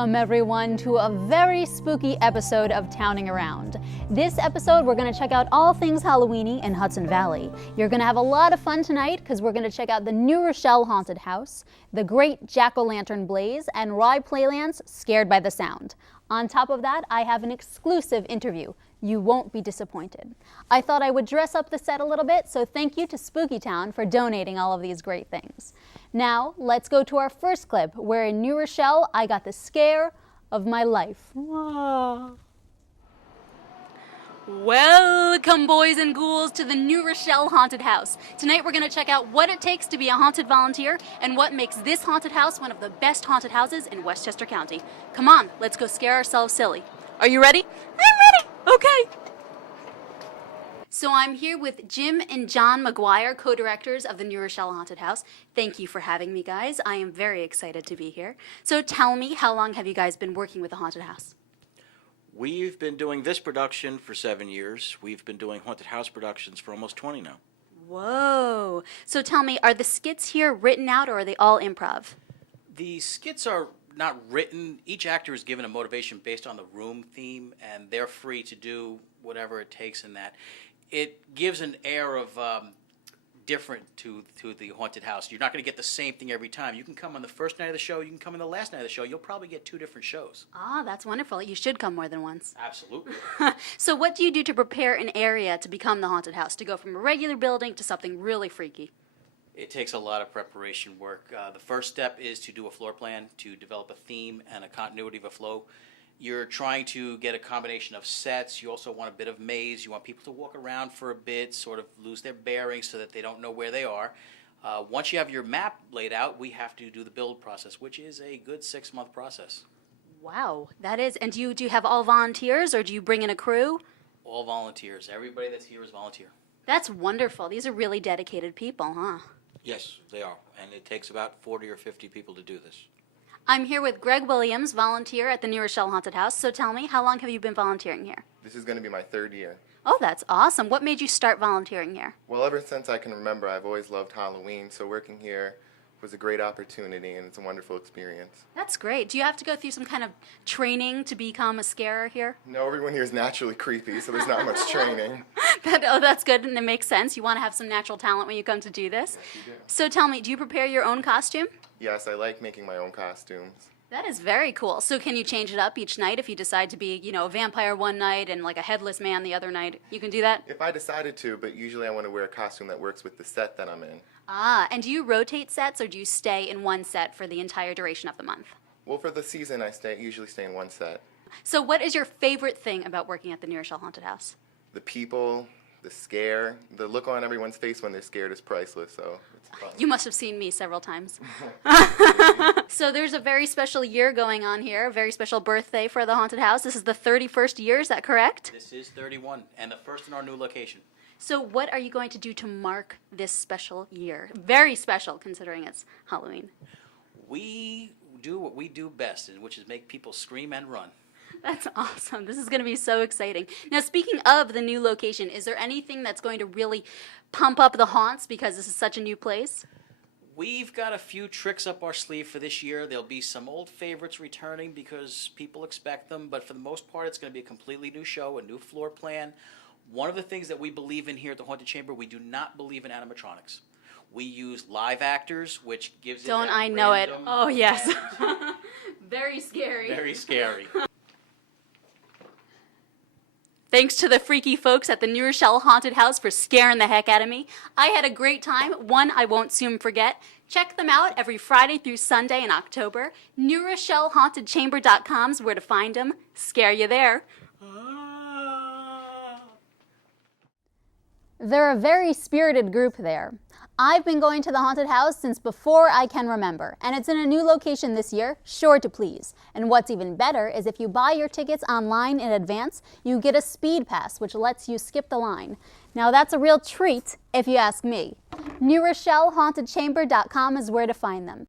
Welcome everyone to a very spooky episode of Towning Around. This episode we're going to check out all things Halloweeny in Hudson Valley. You're going to have a lot of fun tonight because we're going to check out the New Rochelle Haunted House, the Great Jack-O-Lantern Blaze, and Rye Playland's Scared by the Sound. On top of that, I have an exclusive interview. You won't be disappointed. I thought I would dress up the set a little bit, so thank you to Spooky Town for donating all of these great things. Now, let's go to our first clip, where in New Rochelle, I got the scare of my life. Whoa. Welcome, boys and ghouls, to the New Rochelle Haunted House. Tonight we're going to check out what it takes to be a haunted volunteer and what makes this haunted house one of the best haunted houses in Westchester County. Come on, let's go scare ourselves silly. Are you ready? I'm ready! Okay. So I'm here with Jim and John McGuire, co-directors of the New Rochelle Haunted House. Thank you for having me, guys. I am very excited to be here. So tell me, how long have you guys been working with the haunted house? We've been doing this production for 7 years. We've been doing haunted house productions for almost 20 now. Whoa. So tell me, are the skits here written out or are they all improv? The skits are not written. Each actor is given a motivation based on the room theme, and they're free to do whatever it takes in that. It gives an air of different to the haunted house. You're not going to get the same thing every time. You can come on the first night of the show, you can come on the last night of the show. You'll probably get 2 different shows. Ah, that's wonderful. You should come more than once. Absolutely. So what do you do to prepare an area to become the haunted house, to go from a regular building to something really freaky? It takes a lot of preparation work. The first step is to do a floor plan, to develop a theme and a continuity of a flow. You're trying to get a combination of sets. You also want a bit of maze. You want people to walk around for a bit, sort of lose their bearings so that they don't know where they are. Once you have your map laid out, we have to do the build process, which is a good 6-month process. Wow, that is. And do you have all volunteers or do you bring in a crew? All volunteers. Everybody that's here is volunteer. That's wonderful. These are really dedicated people, huh? Yes, they are. And it takes about 40 or 50 people to do this. I'm here with Greg Williams, volunteer at the New Rochelle Haunted House. So tell me, how long have you been volunteering here? This is going to be my 3rd year. Oh, that's awesome. What made you start volunteering here? Well, ever since I can remember, I've always loved Halloween, so working here was a great opportunity, and it's a wonderful experience. That's great. Do you have to go through some kind of training to become a scarer here? No, everyone here is naturally creepy, so there's not much training. That's good, and it makes sense. You want to have some natural talent when you come to do this. Yes, you do. So tell me, do you prepare your own costume? Yes, I like making my own costumes. That is very cool. So can you change it up each night if you decide to be, a vampire one night and like a headless man the other night? You can do that? If I decided to, but usually I want to wear a costume that works with the set that I'm in. Ah, and do you rotate sets or do you stay in one set for the entire duration of the month? Well, for the season, I usually stay in one set. So what is your favorite thing about working at the New Rochelle Haunted House? The people, the scare, the look on everyone's face when they're scared is priceless, so it's fun. You must have seen me several times. So there's a very special year going on here, a very special birthday for the haunted house. This is the 31st year, is that correct? This is 31, and the first in our new location. So what are you going to do to mark this special year? Very special, considering it's Halloween. We do what we do best, which is make people scream and run. That's awesome. This is going to be so exciting. Now, speaking of the new location, is there anything that's going to really pump up the haunts because this is such a new place? We've got a few tricks up our sleeve for this year. There'll be some old favorites returning because people expect them, but for the most part, it's going to be a completely new show, a new floor plan. One of the things that we believe in here at the Haunted Chamber, we do not believe in animatronics. We use live actors, which gives it Don't that I know it? random Oh, yes. element. Very scary. Very scary. Thanks to the freaky folks at the New Rochelle Haunted House for scaring the heck out of me. I had a great time, one I won't soon forget. Check them out every Friday through Sunday in October. NewRochelleHauntedChamber.com's where to find them. Scare you there. They're a very spirited group there. I've been going to the haunted house since before I can remember, and it's in a new location this year, sure to please. And what's even better is if you buy your tickets online in advance, you get a speed pass, which lets you skip the line. Now that's a real treat, if you ask me. NewRochelleHauntedChamber.com is where to find them.